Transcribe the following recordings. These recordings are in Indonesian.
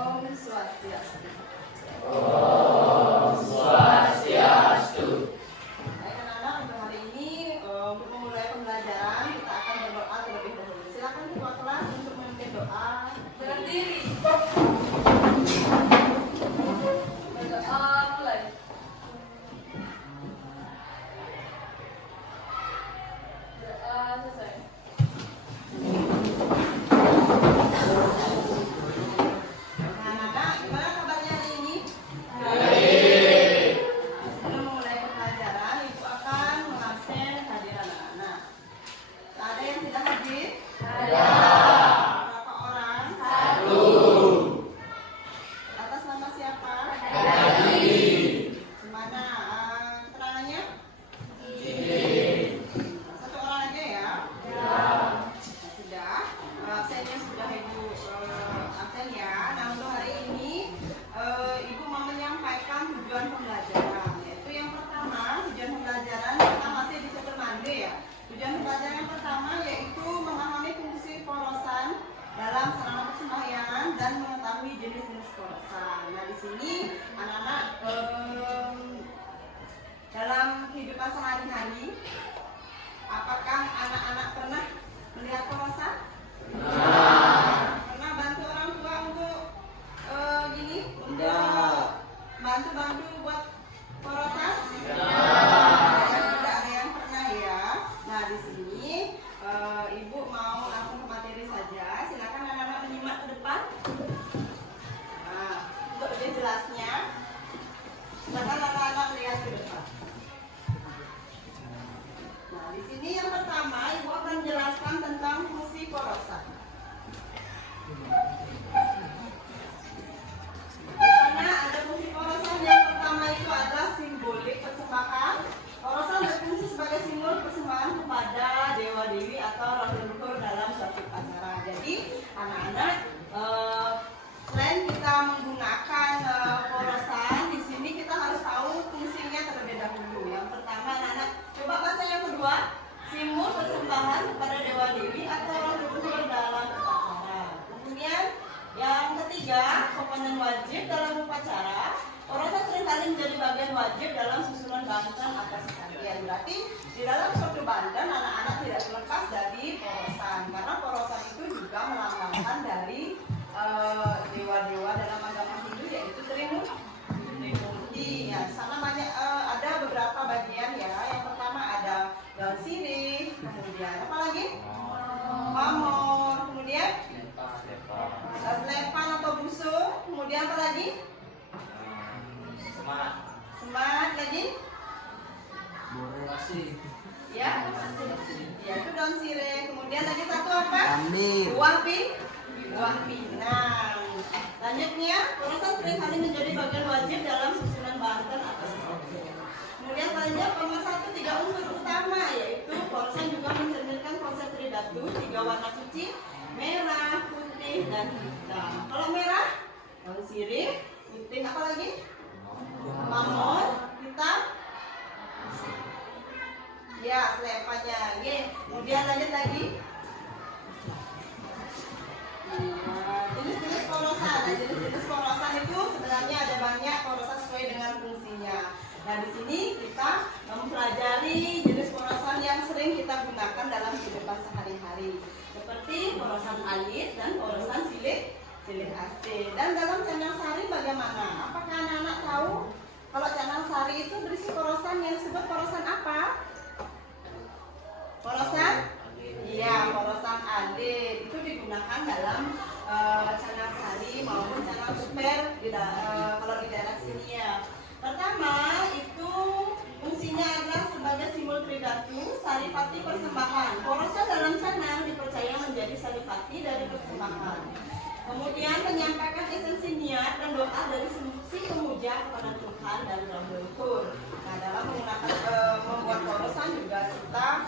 Om Swastiastu. Om Swastiastu. Baik anak-anak, untuk hari ini untuk memulai pembelajaran kita akan berdoa terlebih dahulu. Silakan ketua kelas untuk memimpin doa. Berdiri. Berdoa mulai. Berdoa selesai. Anak-anak, gimana kabarnya hari ini? Baik. Sebelum memulai pembelajaran, Ibu akan mengabsen kehadiran anak-anak. Ada yang tidak hadir? Ada. Berapa orang? Satu. Atas nama siapa? Tadi. Gimana keterangannya? Ini. Satu orang aja ya? Ya. Sudah. Absennya sudah Ibu absen ya. Nah untuk hari ini Ibu mau menyampaikan tujuan pembelajaran. Yaitu yang pertama, tujuan pembelajaran kita masih di chapter Mande ya. Tujuan pembelajaran yang pertama yaitu memahami fungsi porosan dalam sarana persembahyangan dan mengetahui jenis-jenis porosan. Nah di sini anak-anak dalam kehidupan sehari-hari, apakah anak-anak pernah melihat porosan? Pernah bantu orang tua untuk untuk bantu-bantu buat porosan? Tidak ada yang pernah ya. Nah di sini Ibu mau langsung ke materi saja. Silakan anak-anak menyimak ke depan. Nah, untuk lebih jelasnya, silakan anak-anak lihat ke depan. Nah, di sini yang pertama Ibu akan jelaskan tentang fungsi porosan. Di sana ada fungsi porosan. Yang pertama itu adalah simbolik persembahan. Porosan berfungsi sebagai simbol persembahan kepada dewa dewi atau roh leluhur dalam suatu acara. Jadi anak-anak selain kita menggunakan porosan, di sini kita harus tahu fungsinya terlebih dahulu. Yang pertama anak-anak coba baca yang kedua, simbol persembahan kepada dewa dewi atau roh leluhur dalam upacara. Kemudian yang ketiga, komponen wajib dalam upacara. Porosan seringkali menjadi bagian wajib dalam susunan banten atas kesaktian. Berarti di dalam suatu banten anak-anak tidak terlepas dari porosan, karena porosan itu juga melambangkan dari dewa-dewa dalam agama Hindu, yaitu Trimurti. Ya, di sana banyak ada beberapa bagian ya. Yang pertama ada daun sirih, kemudian apa lagi? Pamor, kemudian selepan atau busuk, kemudian apa lagi? Semat lagi? Ya, ya itu daun sirih. Kemudian lagi satu apa? Buah pinang. Lanjutnya, porosan seringkali menjadi bagian wajib dalam susunan banten atau sesajen. Kemudian selanjutnya, nomor satu, tiga unsur utama, yaitu porosan juga mencerminkan konsep tridhatu, tiga warna suci, merah, putih, dan hitam. Kalau merah, daun sirih, putih apa lagi? Pamor, hitam, ya selepannya. Oke. Kemudian lanjut lagi. Jenis-jenis porosan. Nah, jenis-jenis porosan itu sebenarnya ada banyak porosan sesuai dengan fungsinya. Nah di sini kita mempelajari jenis porosan yang sering kita gunakan dalam kehidupan sehari-hari, seperti porosan alit dan porosan silik AC. Dan dalam canang sari bagaimana? Apakah anak-anak tahu kalau canang sari itu berisi porosan yang disebut porosan apa? Porosan? Iya, porosan alit. Itu digunakan dalam canang sari maupun canang super kalau di daerah sini ya. Pertama itu fungsinya adalah sebagai simbol tridhatu, saripati persembahan. Porosan dalam canang dipercaya menjadi saripati dari persembahan. Kemudian menyampaikan esensi niat dan doa dari si pemuja kepada Tuhan dan roh leluhur. Nah dalam menggunakan membuat porosan juga kita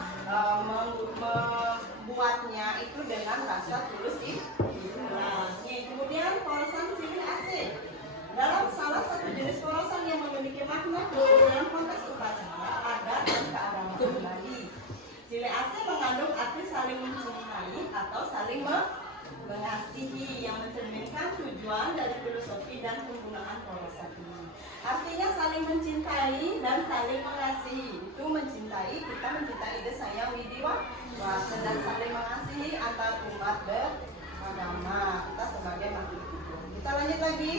membuatnya itu dengan rasa tulus ikhlas. Kemudian porosan silik AC. Dalam salah satu jenis porosan yang memiliki makna dalam konteks upacara, adat, dan keagamaan Bali. Silik AC mengandung arti saling mencintai atau saling mengasihi yang mencerminkan tujuan dari filosofi dan penggunaan porosan ini. Artinya saling mencintai dan saling mengasihi. Itu mencintai, kita mencintai desaya widiwa dan saling mengasihi antar umat beragama. Kita sebagai makhluk hidup. Kita lanjut lagi.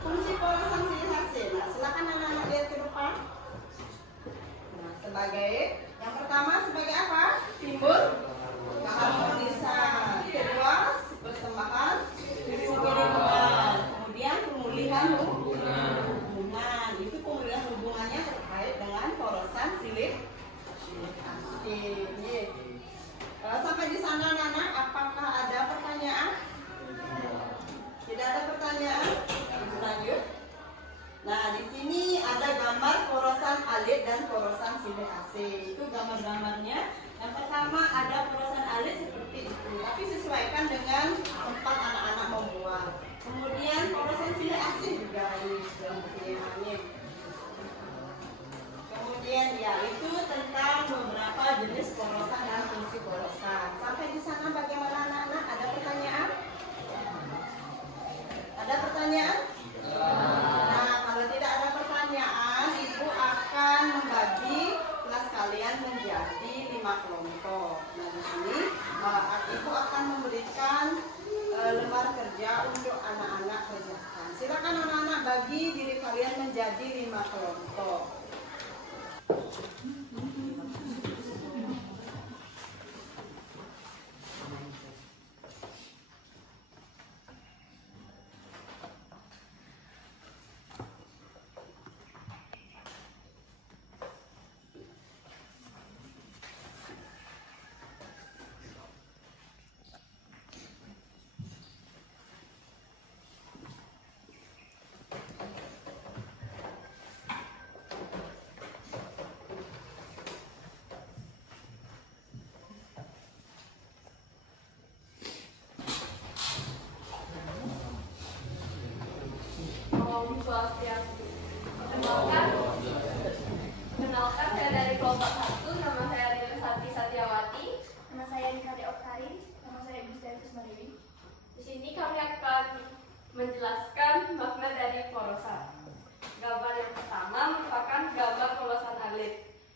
Fungsi porosan silih hasil. Nah, silakan anak-anak lihat ke depan. Nah, sebagai yang pertama sebagai apa? Simbol keharmonisan. Kedua, persembahan hubungan. Kemudian pemulihan hubungan. Itu pemulihan hubungannya terkait dengan porosan silih hasil. Kalau sampai di sana anak-anak, apakah ada pertanyaan? Tidak ada pertanyaan? Lanjut. Nah, di sini ada gambar porosan alit dan porosan silih hasil. Itu gambar-gambarnya. Yang pertama ada porosan alit seperti itu, tapi sesuaikan dengan tempat anak-anak membuat. Kemudian porosan silih hasil juga ini seperti ini. Kemudian ya itu tentang beberapa jenis porosan dan fungsi porosan. Sampai di sana bagaimana anak-anak? Ada pertanyaan? Ada pertanyaan? Nah, kalau tidak ada pertanyaan, Ibu akan membagi kelas kalian menjadi 5 kelompok. Nah, di sini Ibu akan memberikan lembar kerja untuk anak-anak kerjakan. Silakan anak-anak bagi diri kalian menjadi 5 kelompok. Om Swastiastu. Kenalkan saya dari kelompok 1, nama saya Rila Sati Satyawati. Nama saya Rika Deoktari, nama saya Ibu Sari Kusmariwi. Di sini kami akan menjelaskan makna dari porosan. Gambar yang pertama merupakan gambar porosan alit.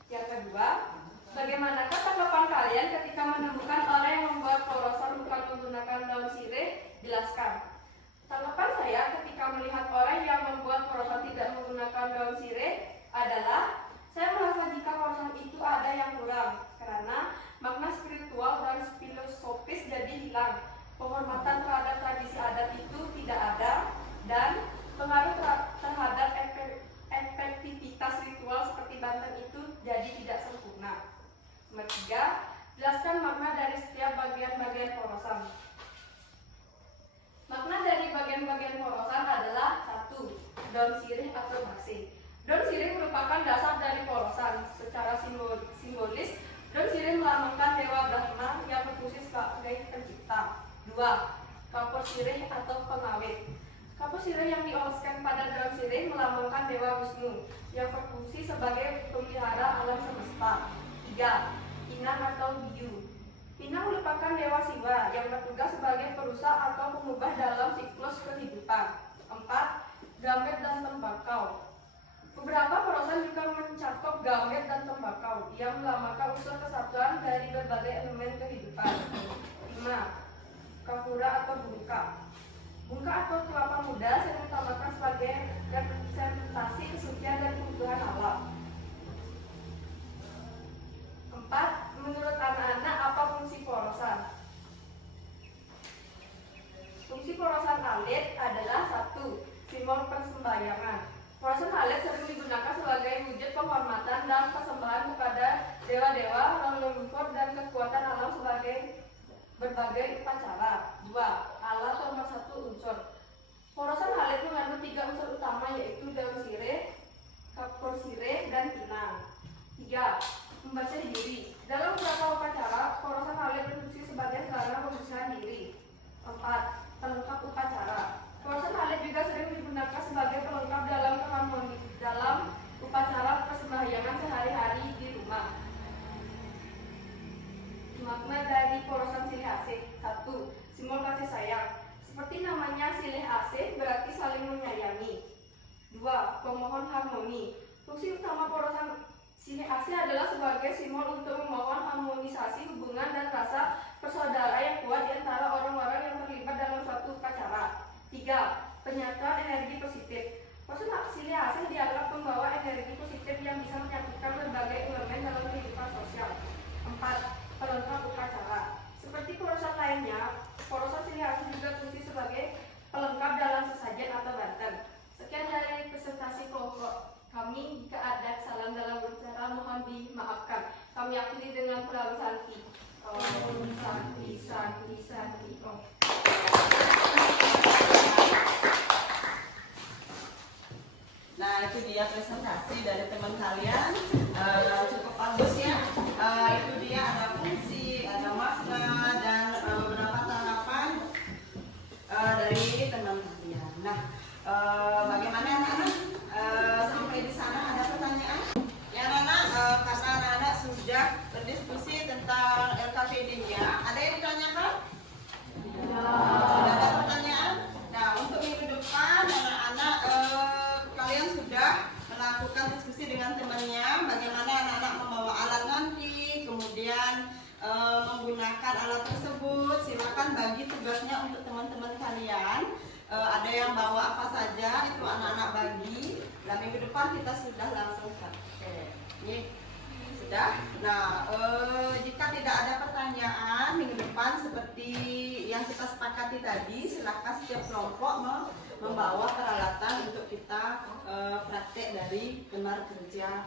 Yang kedua, bagaimanakah tanggapan kalian ketika menemukan orang yang membuat porosan bukan menggunakan daun sirih? Jelaskan. Tanggapan saya ketika melihat orang yang membuat porosan tidak menggunakan daun sirih adalah saya merasa jika porosan itu ada yang kurang karena makna spiritual dan filosofis jadi hilang. Penghormatan terhadap tradisi adat itu tidak ada dan pengaruh terhadap efektivitas ritual seperti banten itu jadi tidak sempurna. Nomor 3, jelaskan makna dari setiap bagian-bagian porosan. Makna dari bagian-bagian porosan adalah 1. Daun sirih atau basing. Daun sirih merupakan dasar dari porosan. Secara simbolis, daun sirih melambangkan Dewa Brahma yang berfungsi sebagai pencipta. 2. Kapur sirih atau pengawet. Kapur sirih yang dioleskan pada daun sirih melambangkan Dewa Wisnu yang berfungsi sebagai pemelihara alam semesta. 3. Inang atau hiu. Pinang merupakan Dewa Siwa yang bertugas sebagai perusak atau pengubah dalam siklus kehidupan. 4. Gamet dan tembakau. Beberapa porosan juga mencakup gamet dan tembakau yang melambangkan unsur kesatuan dari berbagai elemen kehidupan. 5. Kapura atau bungka. Bungka atau kelapa muda sering ditambahkan sebagai representasi kesucian dan keutuhan alam. 4. Menurut anak-anak apa fungsi porosan? Fungsi porosan alit adalah 1. Simbol persembahyangan. Porosan alit sering digunakan sebagai wujud penghormatan dan persembahan kepada dewa-dewa, leluhur dan kekuatan alam sebagai berbagai upacara. 2. Alat nomor 1 unsur. Porosan alit mengandung 3 unsur utama yaitu daun sirih, kapur sirih, dan pinang. 3. Membaca diri. Dalam beberapa upacara, porosan alit berfungsi sebagai sarana pembersihan diri. 4. Pelengkap upacara. Porosan alit juga sering digunakan sebagai pelengkap dalam upacara persembahyangan sehari-hari di rumah. Makna dari porosan silih hasil. pemohon harmoni. Fungsi utama porosan silih asih adalah sebagai simbol untuk memohon harmonisasi hubungan dan rasa persaudaraan yang kuat di antara orang-orang yang terlibat dalam suatu upacara. 3. Penyatuan energi positif. Porosan silih asih dianggap membawa energi positif yang bisa menyatukan berbagai elemen dalam kehidupan sosial. 4. Pelengkap upacara. Seperti porosan lainnya, porosan silih asih juga fungsi sebagai pelengkap dalam sesajen atau banten. Sekian dari presentasi kelompok kami. Jika ada kesalahan dalam berbicara mohon dimaafkan. Kami akhiri dengan perahu santi. Om santi santi santi om. Nah, itu dia presentasi dari teman kalian. Cukup bagus ya. Itu dia ada fungsi, ada makna, dan beberapa tanggapan dari teman kalian. Nah, bagaimana anak-anak? Sampai di sana ada pertanyaan? Ya anak-anak, karena anak-anak sudah berdiskusi tentang LKPD-nya, ada yang ditanyakan? Tidak ada pertanyaan? Nah, untuk minggu depan anak-anak kalian sudah melakukan diskusi dengan temannya bagaimana anak-anak membawa alat nanti, kemudian menggunakan alat tersebut. Silakan bagi tugasnya untuk teman-teman kalian. Ada yang bawa apa saja, itu anak-anak bagi. Nah, minggu depan kita sudah langsung praktek. Ini sudah. Nah, jika tidak ada pertanyaan minggu depan seperti yang kita sepakati tadi, silakan setiap kelompok membawa peralatan untuk kita praktek dari lembar kerja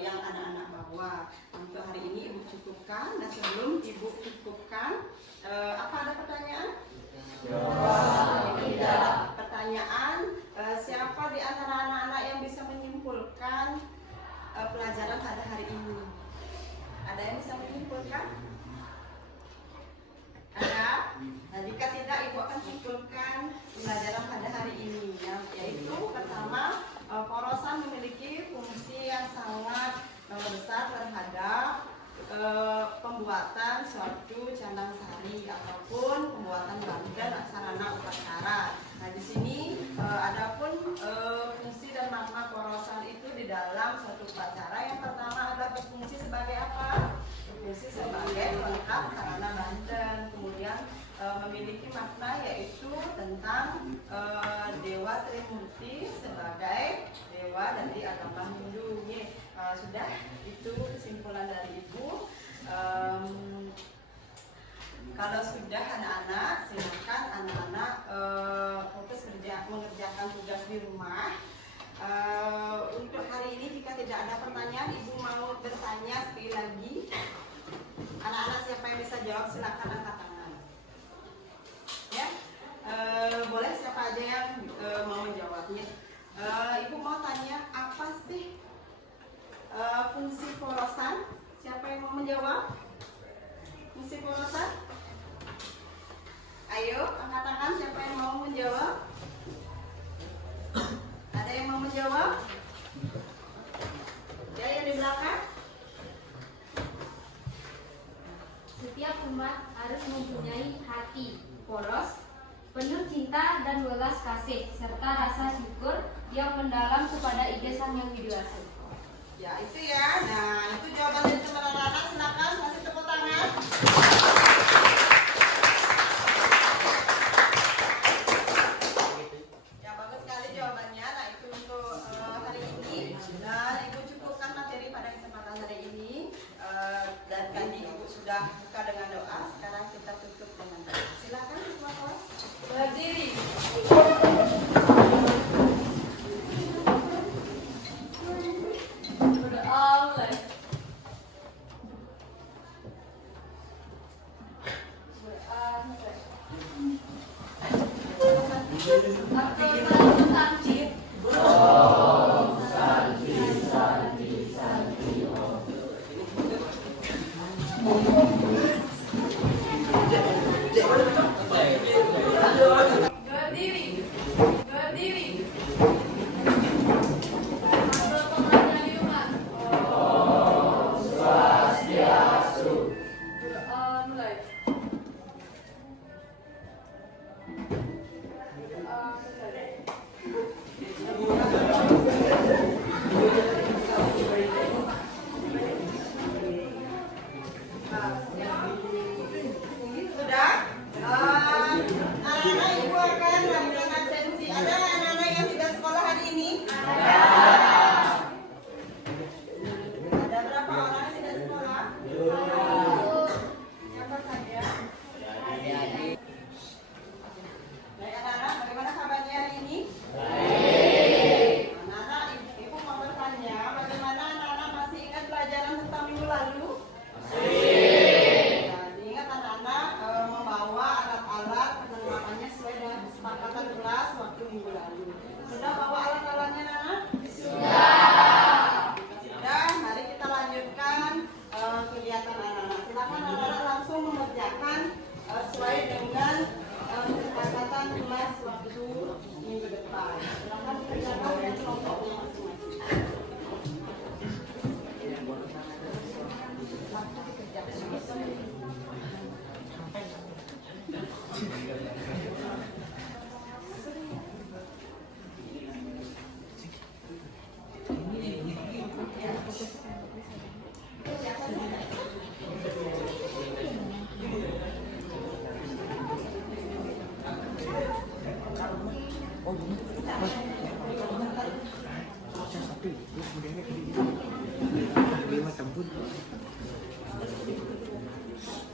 yang anak-anak bawa. Untuk hari ini Ibu cukupkan. Nah, sebelum Ibu cukupkan, apa ada pertanyaan? Tidak ada pertanyaan. Siapa di antara anak-anak yang bisa menyimpulkan pelajaran pada hari ini? Ada yang bisa menyimpulkan? Ada? Nah, jika tidak, Ibu akan simpulkan pelajaran pada hari ini, yaitu pertama, porosan memiliki fungsi yang sangat besar terhadap pembuatan suatu candang sari ataupun pembuatan banten sarana upacara. Nah, di sini adapun fungsi dan makna porosan itu di dalam suatu upacara, yang pertama adalah berfungsi sebagai apa? Berfungsi sebagai pelengkap sarana banten. Kemudian memiliki makna yaitu tentang Dewa Trimurti sebagai dewa dari agama Hindu. Sudah, itu kesimpulan dari Ibu. Kalau sudah anak-anak, silakan anak-anak fokus mengerjakan tugas di rumah. Untuk hari ini jika tidak ada pertanyaan, Ibu mau bertanya sekali lagi. Anak-anak siapa yang bisa jawab, silakan angkat tangan. Ya, boleh siapa aja yang mau menjawabnya. Ibu mau tanya, apa sih fungsi porosan? Siapa yang mau menjawab? Fungsi porosan? Ayo, angkat tangan siapa yang mau menjawab? Ada yang mau menjawab? Ya, yang di belakang. Setiap umat harus mempunyai hati poros, penuh cinta dan welas kasih, serta rasa syukur yang mendalam kepada ide Sang Yang Widi Wasi. Ya, itu ya. Nah, itu jawaban dari teman anak-anak. Silakan kasih tepuk tangan. Ya, bagus sekali jawabannya. Nah, itu untuk hari ini. Dan Ibu cukupkan materi pada kesempatan hari ini. Dan tadi Ibu sudah buka dengan doa. Sekarang kita tutup dengan doa. Silakan Ketua kelas berdiri. sesuai dengan kesepakatan kelas waktu minggu depan. Silakan kerjakan yang kelompoknya masing-masing.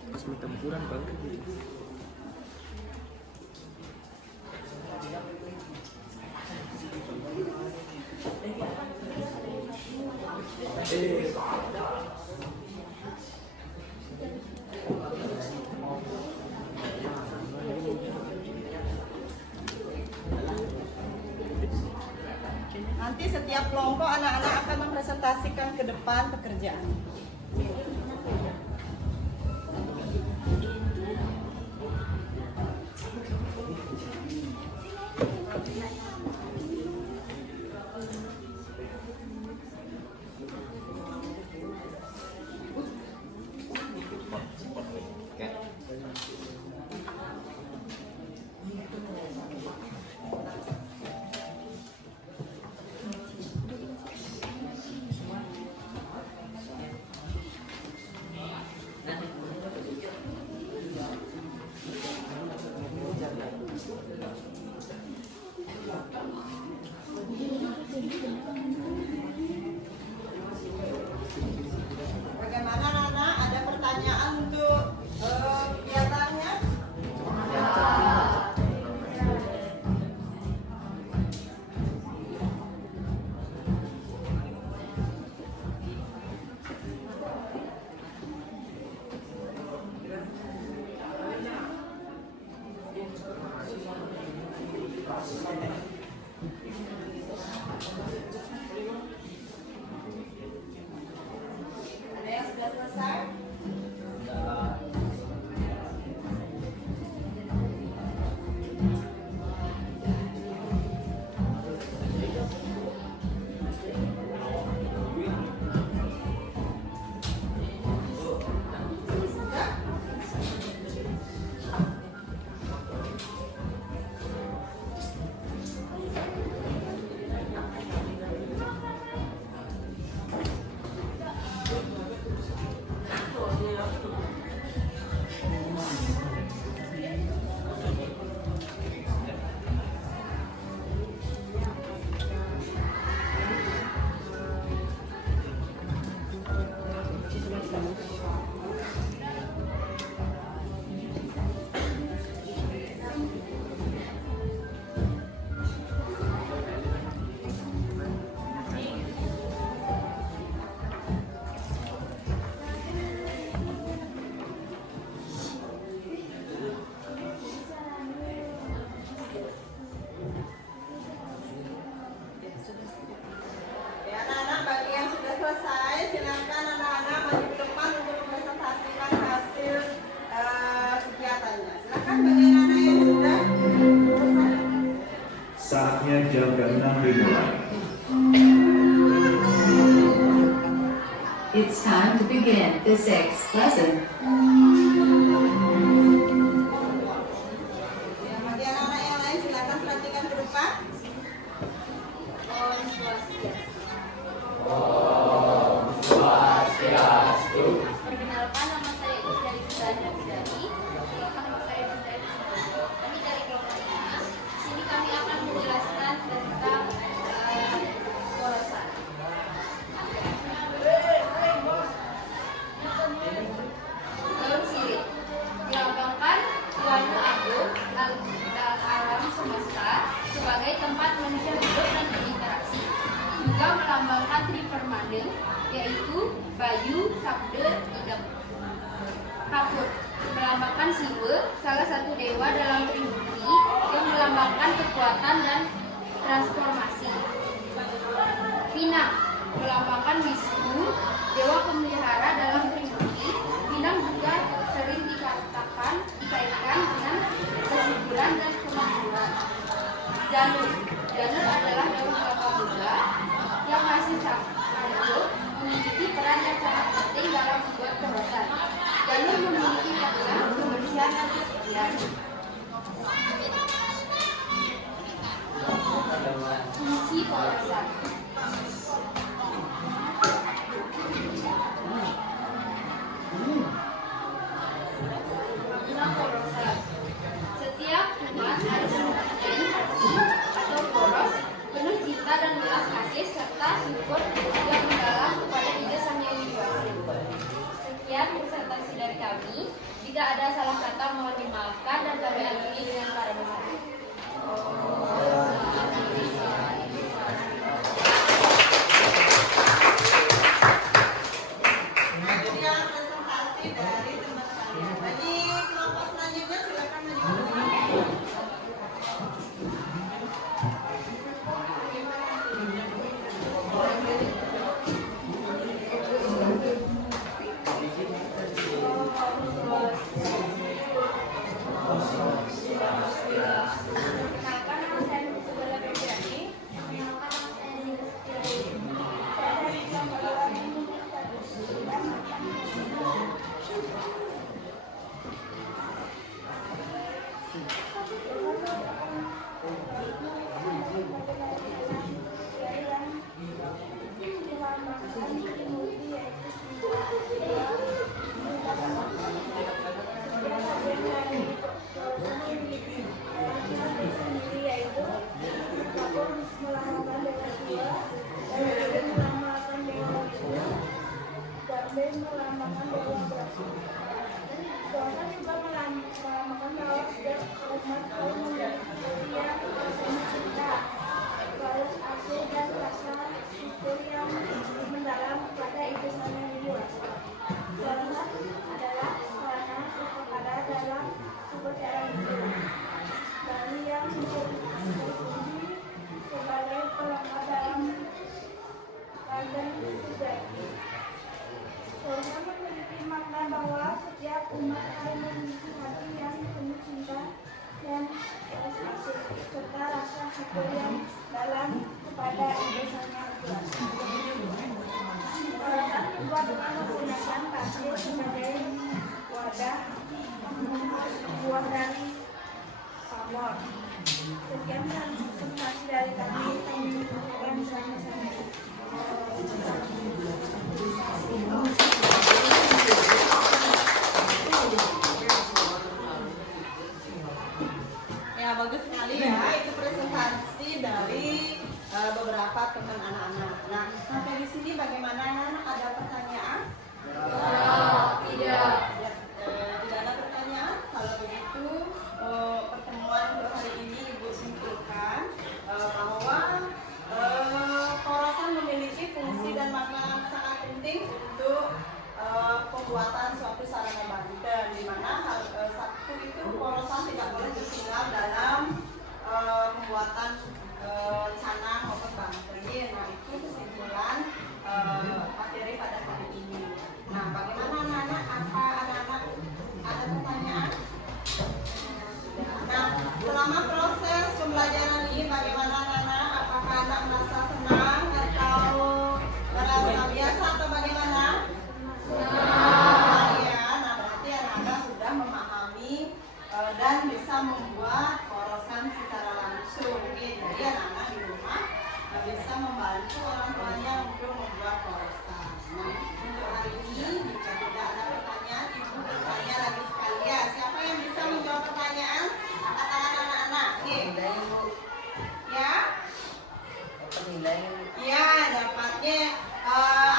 Pas mau tempuran baru gitu. Nanti setiap kelompok anak-anak akan mempresentasikan ke depan pekerjaan. Bagaimana Nana? Ada pertanyaan untuk kegiatannya? Ada yang sudah selesai? Ya, anak-anak bagi yang sudah selesai, silakan anak-anak maju ke depan untuk mempresentasikan hasil kegiatannya. Silakan bagi anak-anak yang sudah selesai. Saatnya jam 6 dimulai. It's time to begin the sixth lesson. Ya, bagi anak-anak yang lain silakan perhatikan ke depan. Perkenalkan, nama saya Isdari Bidani. Perkenalkan, nama saya Isdari Bidani. Kami dari kelompok 5. Di sini kami akan menjelaskan tentang porosan. Daun sirih dilambangkan Tuhan Agung dalam alam semesta sebagai tempat manusia hidup dan berinteraksi. Juga melambangkan Tripermanen, yaitu Bayu, Sabda, Idam. Kapur melambangkan Siwa, salah satu dewa dalam Tribhuti yang melambangkan kekuatan dan transformasi. Pinang melambangkan Wisnu, dewa pemelihara dalam Tribhuti. Pinang juga sering dikaitkan porosan. Fungsi porosan. Makna porosan. Setiap umat harus mempunyai hati atau poros penuh cinta dan belas kasih serta syukur yang mendalam kepada ide Sang Yang Widi Wasi. Sekian presentasi dari kami. Jika ada salah kata mohon dimaafkan dan kami akhiri dengan para peserta. Selanjutnya presentasi dari teman-teman. Bagi kelompok selanjutnya silakan maju. Perkenalkan, nama saya Nurul Febriani. Perkenalkan, nama saya Nina Setiawati. Saya dari kelompok 2 Unit 1 dan melambangkan dewa berhasil. Dosa juga melambangkan bahwa setiap umat harus memiliki setia penuh cinta, balas asih dan rasa syukur yang mendalam kepada ide Sang Yang Widi Wasi. Dosa adalah sarana kepada dalam kepercayaan hidup, dari yang berfungsi sebagai pelengkap dalam badan sejati. Dosa memiliki makna bahwa setiap umat harus memiliki hati yang penuh cinta dan belas kasih serta rasa syukur yang dalam kepada ide Sang Yang Widi Wasi. Dosa dibuat dengan menggunakan pasir sebagai wadah buah dari pamor. Sekian presentasi dari kami yang bersama-sama. Ya, bagus sekali ya. Itu presentasi dari beberapa teman anak-anak. Nah, sampai di sini bagaimana anak-anak? Ada pertanyaan? Tidak. Tidak ada pertanyaan. Kalau begitu, pertemuan untuk hari ini Ibu simpulkan bahwa porosan memiliki fungsi dan makna sangat penting untuk pembuatan suatu sarana banten, di mana satu itu porosan tidak boleh tertinggal dalam pembuatan canang maupun banten. Nah, itu kesimpulan materi pada hari ini. Nah, bagaimana anak-anak? Apa anak-anak ada pertanyaan? Nah, selama proses pembelajaran ini bagaimana anak-anak? Apakah anak merasa senang atau merasa biasa atau bagaimana? Senang. Ya, nah berarti anak-anak sudah memahami dan bisa membuat porosan secara langsung. Jadi anak-anak di rumah bisa membantu orang tuanya untuk membuat porosan. Nah, untuk hari ini jika tidak ada pertanyaan, Ibu bertanya lagi sekali ya. Siapa yang bisa menjawab pertanyaan? Angkat tangan anak-anak. Ya? Ya, dapatnya.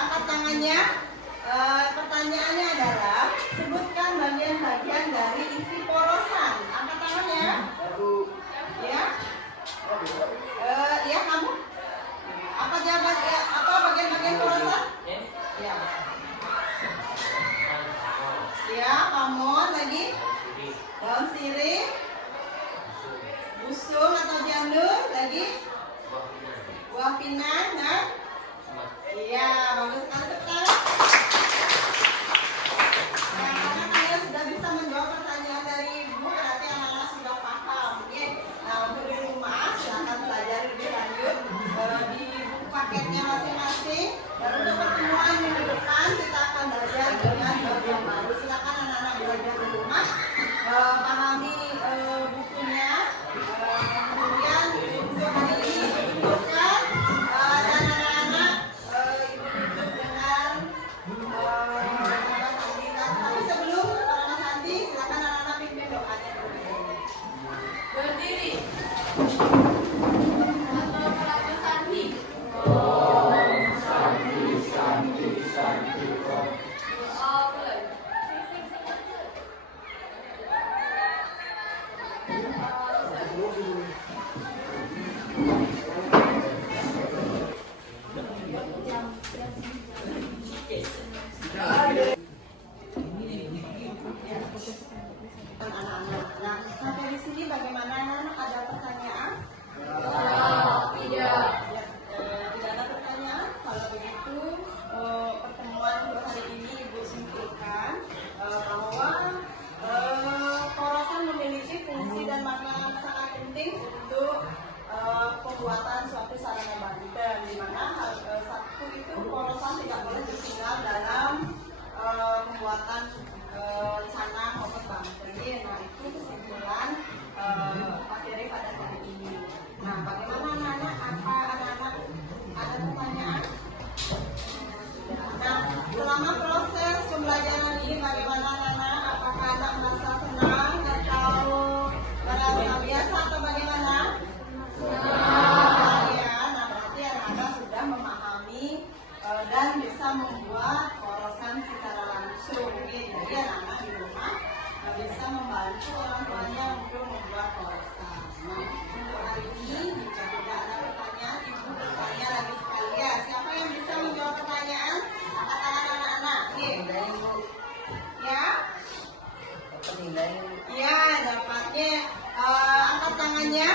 Angkat tangannya. Pertanyaannya adalah sebutkan bagian-bagian dari isi porosan. Angkat tangannya. Ya? Ya, kamu? Apa bagian-bagian porosan? Ya. Anak-anak. Nah, sampai di sini bagaimana anak-anak? Ada pertanyaan? Tidak. Tidak ada pertanyaan. Kalau begitu, pertemuan untuk hari ini Ibu simpulkan bahwa porosan memiliki fungsi dan makna sangat penting untuk pembuatan suatu sarana banten, di mana satu itu porosan tidak boleh ditinggal dalam pembuatan rencana maupun banten. Nah, itu kesimpulan materi pada hari ini. Nah, bagaimana anak-anak? Apa anak-anak ada pertanyaan? Nah, selama proses pembelajaran ini bagaimana anak-anak? Apakah anak merasa senang atau merasa biasa atau bagaimana? Senang. Ya, nah berarti anak-anak sudah memahami dan bisa membuat porosan secara langsung. Jadi anak-anak di rumah bisa membantu orang tuanya untuk membuat porosan. Nah, untuk hari ini jika tidak ada pertanyaan, Ibu bertanya lagi sekali ya. Siapa yang bisa menjawab pertanyaan? Angkat tangan anak-anak. Ya? Ya, dapatnya. Angkat tangannya.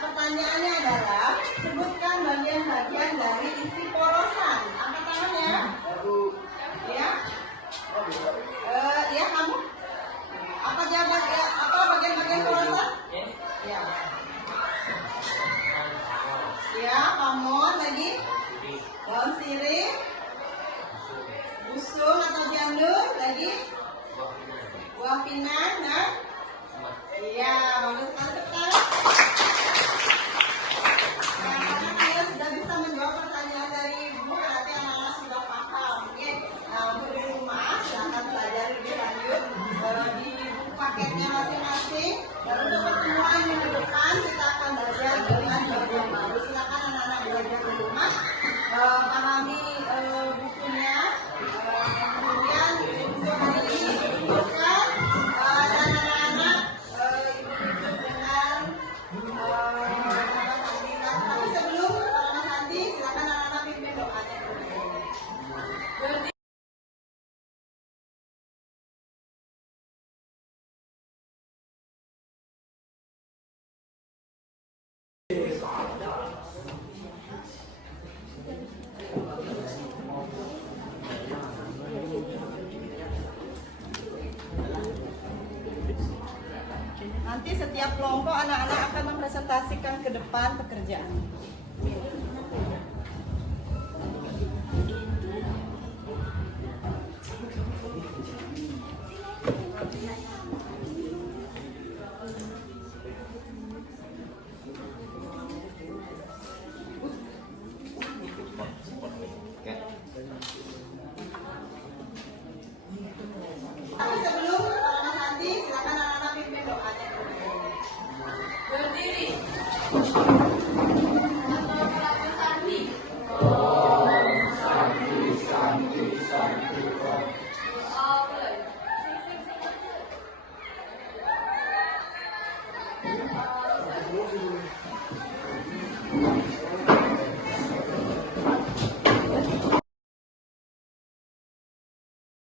Pertanyaannya adalah sebutkan bagian-bagian dari isi porosan. Angkat tangannya. Ya? Ya, kamu? Apa jawaban? Apa bagian-bagian porosan? Ya. Ya, pamon lagi. Daun sirih. Busung atau janur lagi. Buah pinang, nah. Iya, bagus sekali betul. Nah, karena kalian sudah bisa menjawab pertanyaan dari Ibu, berarti anak-anak sudah paham. Oke. Nah, untuk di rumah silahkan belajar lebih lanjut di buku paketnya masing-masing. Dan untuk pertemuan minggu depan kita akan belajar dengan bab yang baru. Silakan anak-anak belajar di rumah, pahami bukunya. Kemudian untuk hari ini bukan dan anak-anak ibu tutup dengan Mas Andi. Tapi sebelum Mas Andi, silakan anak-anak pimpin doanya dulu. Nanti setiap kelompok anak-anak akan mempresentasikan ke depan pekerjaan. Tapi sebelum Mas Andi, silakan anak-anak pimpin doanya dulu. Berdiri. Atau melakukan sandi. Doa mulai.